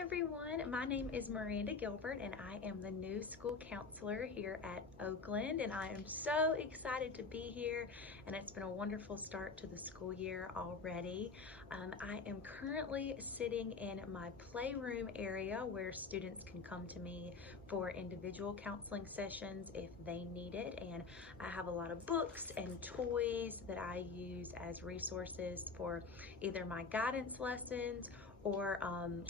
everyone, my name is Miranda Gilbert and I am the new school counselor here at Oakland, and I am so excited to be here, and it's been a wonderful start to the school year already. I am currently sitting in my playroom area where students can come to me for individual counseling sessions if they need it, and I have a lot of books and toys that I use as resources for either my guidance lessons or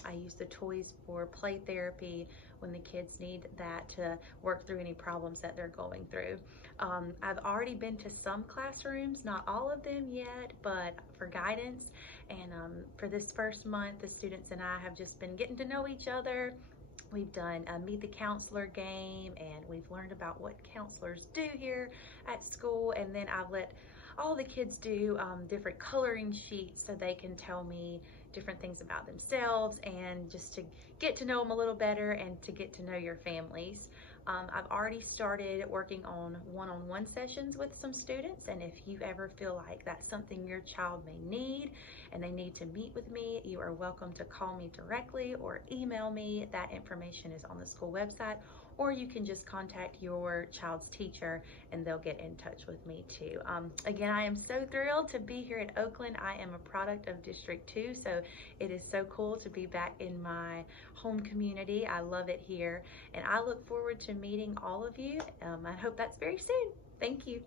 I use the toys for play therapy when the kids need that to work through any problems that they're going through. I've already been to some classrooms, not all of them yet, but for guidance. And for this first month, the students and I have just been getting to know each other. We've done a Meet the Counselor game, and we've learned about what counselors do here at school. And then I've let all the kids do different coloring sheets so they can tell me different things about themselves, and just to get to know them a little better and to get to know your families. I've already started working on one-on-one sessions with some students, and if you ever feel like that's something your child may need and they need to meet with me, you are welcome to call me directly or email me. That information is on the school website, or you can just contact your child's teacher and they'll get in touch with me too. Again, I am so thrilled to be here at Oakland. I am a product of District 2, so it is so cool to be back in my home community. I love it here, and I look forward to meeting all of you. I hope that's very soon. Thank you.